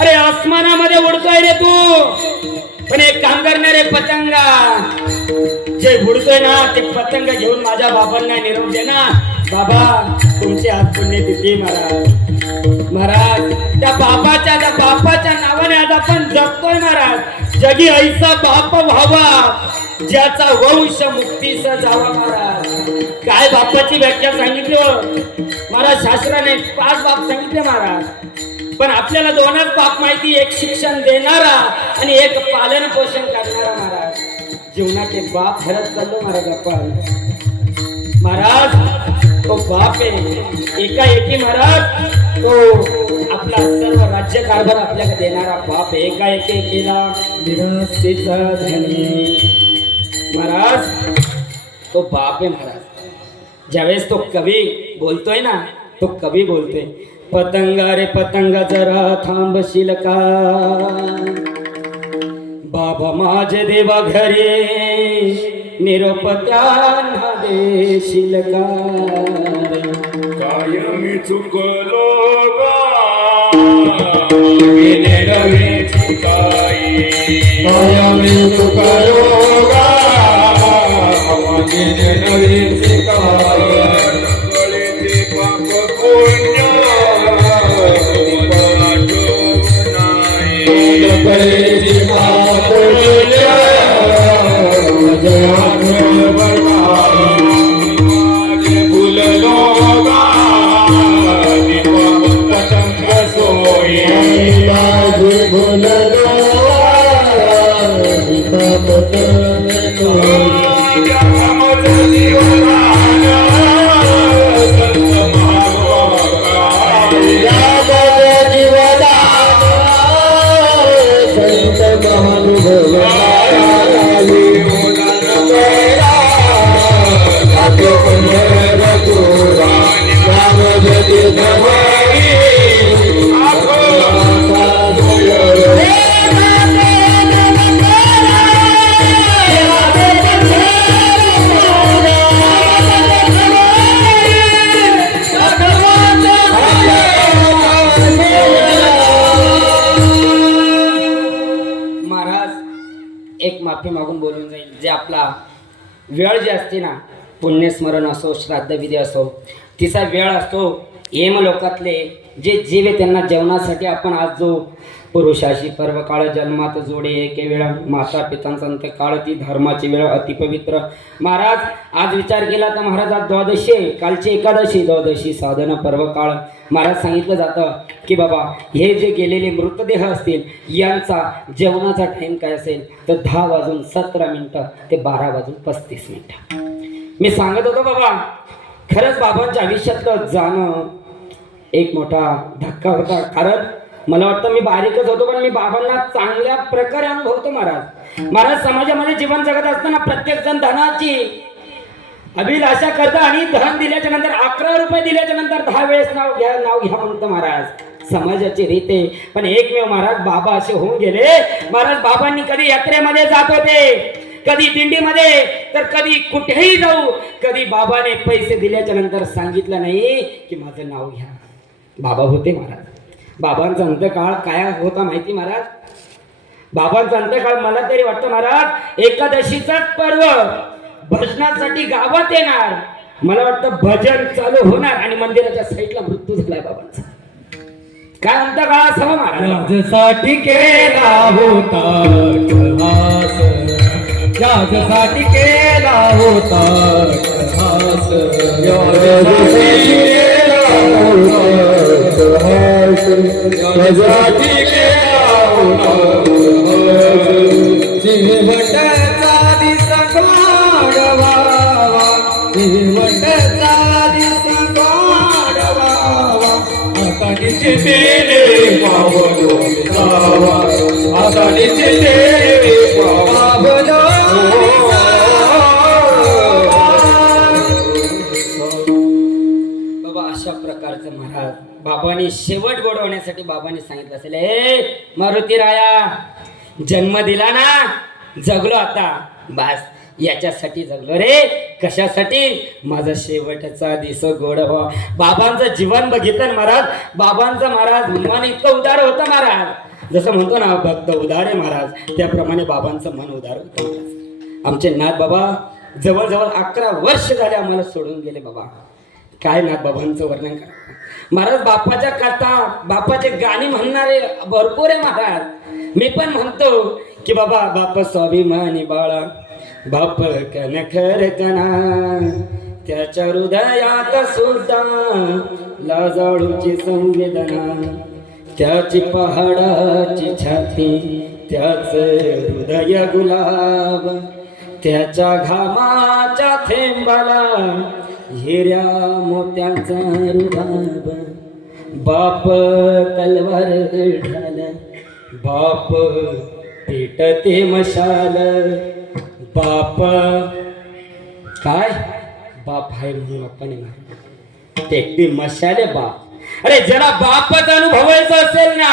अरे आसमानामध्ये उडतोय रे तू. पण एक काम करणारे पतंग पतंगा. जे उडतोय ना ते पतंग घेऊन माझ्या बाबांना निरोप दे ना. बाबा तुमची आज पुण्य महाराज. महाराज त्या बापाच्या त्या बापाच्या नावाने आज आपण जगतोय महाराज. जगी ऐसा बाप व्हावा. ज्याचा वंश मुक्तीचा जावा महाराज. काय बापाची व्याख्या सांगितली हो? महाराज शास्त्राने पाच बाप सांगितले महाराज. पण आपल्याला दोनच बाप माहिती एक शिक्षण देणारा आणि एक पालन पोषण करणारा महाराज. जीवनाचे बाप हरत चाललो महाराज आपण. महाराज तो बाप आहे. एकाएकी महाराज तो आपला सर्व राज्य कारभार आपल्याला देणारा बाप एकाएकी केला. निराशेचा धनी. महाराज तो बाप आहे महाराज. ज्यावेळेस तो कवी बोलतोय ना तो कवी बोलतोय. पतंगा रे पतंग जरा थांबशील का बाबा माझे देवा घरी निरोप त्यांना देशील का कायमी चुकलो गे चुकाई. कायमी चुकलो गा गीता पतंग वेळ जी असते ना पुण्यस्मरण असो श्राद्धविधी असो तिचा वेळ असतो एम लोकातले जे जीव आहे त्यांना जेवणासाठी आपण आज जो पुरुषाशी पर्व काळ जन्मात जोडे एके वेळा माता पितांचा अंत काळ ती धर्माची वेळ अतिपवित्र. महाराज आज विचार केला तर महाराज आज द्वादशी कालची एकादशी द्वादशी साधन पर्व काळ महाराज सांगितलं जातं की बाबा हे जे गेलेले मृतदेह असतील यांचा जेवणाचा टाईम काय असेल? तर दहा वाजून सतरा मिनटं ते बारा वाजून पस्तीस मिनटं. मी सांगत होतो बाबा खरंच बाबांच्या आयुष्यातलं जाणं एक मोठा धक्का होता. कारण मला वाटतं मी बारीकच होतो पण मी बाबांना चांगल्या प्रकारे अनुभवतो महाराज. महाराज समाजामध्ये जीवन जगत असताना प्रत्येक जण धनाची अभिलाषा करता आणि धन दिल्याच्या नंतर अकरा रुपये दिल्याच्या नंतर दहा वेळेस नाव घ्या नाव घ्या म्हणतो महाराज. समाजाची रीते पण एकमेव महाराज बाबा असे होऊन गेले. महाराज बाबांनी कधी यात्रेमध्ये जात होते कधी दिंडीमध्ये तर कधी कुठेही जाऊ कधी बाबाने पैसे दिल्याच्या नंतर सांगितलं नाही की माझं नाव घ्या. बाबा होते महाराज. बाबांचा अंतकाळ काय होता माहिती महाराज? बाबांचा अंतकाळ मला तरी वाटतं महाराज एकादशीचाच पर्व. भजनासाठी गावात येणार. मला वाटतं भजन चालू होणार आणि मंदिराच्या साईडला मृत्यू झालाय बाबांचा. काय आमचा काळ असावा महाराज केला होता हास राजसाठी केला होता हास राजसाठी केला होता हास पावलो आता पावलो बाबा अशा प्रकारचं महाराज बाबांनी शेवट गोडवण्यासाठी बाबांनी सांगितलं असेल. हे मारुती राया जन्म दिला ना? जगलो आता. बास. याच्यासाठी जगलो रे. कशासाठी? माझा शेवटचा दिस गोड व्हा. बाबांचं जीवन बघितलं महाराज? बाबांचं महाराज मन इतकं उदार होतं महाराज. जसं म्हणतो ना भक्त उदार आहे महाराज. त्याप्रमाणे बाबांचं मन उदार होतं महाराज. आमचे नाथ बाबा जवळजवळ अकरा वर्ष झाले आम्हाला सोडून गेले बाबा. काय नाथ बाबांचं वर्णन करा. महाराज बापाच्या कथा बापाचे गाणी म्हणणारे भरपूर आहे महाराज. मी पण म्हणतो की बाबा बाप स्वाभिमानी बाळा. बाप कनखर कना त्याच्या हृदयात सुद्धा लाजाळूची संवेदना. त्याची पहाडाची छाती त्याच हृदय गुलाब त्याच्या घामाच्या थेंबाला हिऱ्या मोत्याचा रुबाब. बाप तलवार ढाल बाप पेटते मशाल बाप. काय? बाप बाहेर म्हणून आपण मारलं. ते मशाले बाप. अरे ज्याला बापच अनुभवायचं असेल ना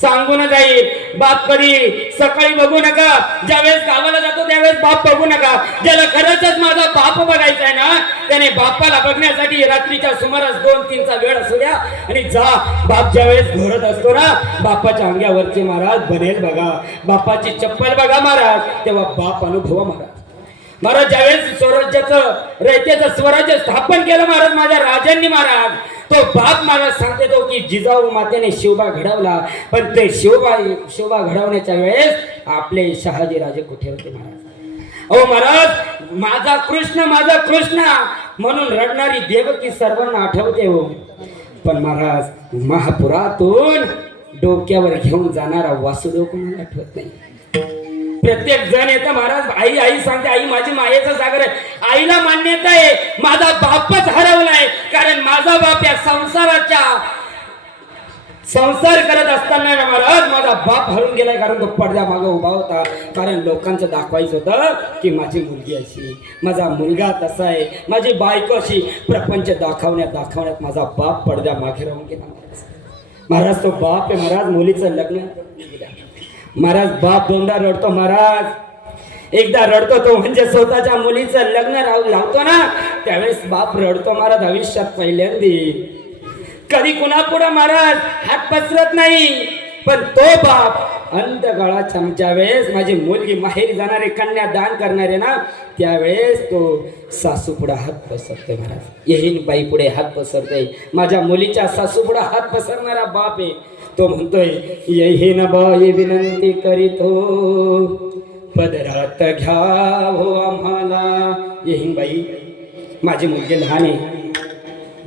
सांगून जाईल बाप कधी सकाळी बघू नका ज्यावेळेस गावाला जातो त्यावेळेस बाप बघू नका. ज्याला खरंच माझा बाप बघायचा आहे ना त्याने बापाला बघण्यासाठी रात्रीच्या सुमारास दोन तीनचा वेळ असू द्या. आणि जा बाप ज्यावेळेस घोरत असतो ना बापाच्या अंग्यावरचे महाराज बनेल बघा. बापाची चप्पल बघा महाराज तेव्हा बाप अनुभवा महाराज. महाराज ज्यावेळेस स्वराज्याचं रयतेचं स्वराज्य स्थापन केलं महाराज माझ्या राजांनी महाराज तो बाप महाराज सांगते तो की जिजाऊ मातेने शिवबा घडवला. पण ते शिवबा शिवबा घडवण्याच्या वेळेस आपले शहाजी राजे कुठे होते महाराज? अहो महाराज माझा कृष्ण माझा कृष्ण म्हणून रडणारी देवकी सर्वांना आठवते हो. पण महाराज महापुरातून डोक्यावर घेऊन जाणारा वासुदेव कोणाला आठवत नाही? प्रत्येक जण येतं महाराज आई आई सांगते आई माझी मायेचा सागर आहे. आईला मान्यता आहे माझा बापच हरवलाय कारण माझा बाप या संसाराच्या संसार करत असताना महाराज माझा बाप हरून गेलाय. कारण तो पडद्या मागे उभा होता. कारण लोकांचं दाखवायचं होतं की माझी मुलगी अशी माझा मुलगा तसा आहे. माझी बायको अशी प्रपंच दाखवण्यात दाखवण्यात माझा बाप पडद्या मागे राहून गेला. महाराज तो बाप आहे. महाराज मुलीचं लग्न महाराज बाप दोनदा रडतो महाराज. एकदा रडतो तो म्हणजे स्वतःच्या मुलीचं लग्न राहू लावतो ना त्यावेळेस बाप रडतो महाराज आयुष्यात पहिल्यांदी. कधी कुणापुढं महाराज हात पसरत नाही. पण तो बाप अंतकाळाच्या चमच्या वेळेस माझी मुलगी माहेरी जाणारे कन्या दान करणारे ना त्यावेळेस तो सासू पुढे हात पसरतोय महाराज. येईन बाई पुढे हात पसरतोय. माझ्या मुलीच्या सासू पुढे हात पसरणारा बाप आहे. तो म्हणतोय येईन बाई विनंती करीतो पदरात घ्या हो आम्हाला. येहीन बाई माझी मुलगी लहान आहे.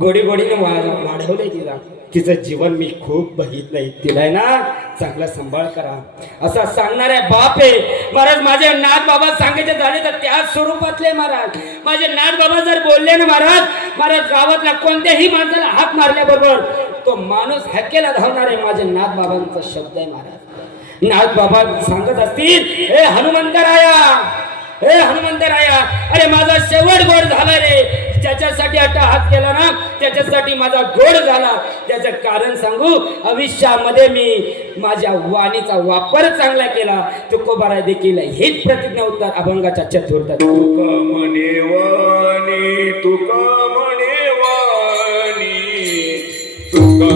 गोडी गोडीने वाढवले तिला. तिचं जीवन मी खूप बघितलंय तिला आहे ना चांगला सांभाळ करा. असा आहे बाप आहे. महाराज माझे नाथ बाबा सांगायचे झाले तर त्याच स्वरूपातले महाराज. माझे नाथ बाबा जर बोलले ना महाराज महाराज गावातल्या कोणत्याही माणसाला हात मारल्याबरोबर तो माणूस हॅकेला धावणार आहे माझे नाथ बाबांचा शब्द आहे महाराज. नाथ बाबा सांगत असतील हे हनुमंतराया हे हनुमंतराया अरे माझा शेवट गोड झाला रे. ज्याच्यासाठी आता हात केला ना त्याच्यासाठी माझा गोड झाला. त्याचं कारण सांगू आयुष्यामध्ये मी माझ्या वाणीचा वापर चांगला केला. तुकोबारा देखील हीच प्रतिज्ञा उत्तर अभंगाच्या चतुर्थ तुका म्हणे वाणी तुका तुका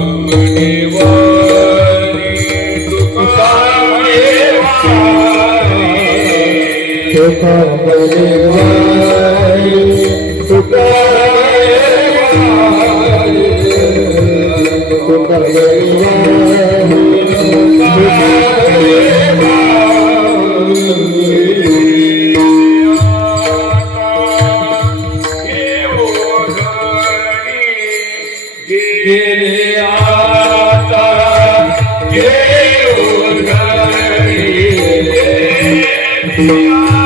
म्हणे Thank you.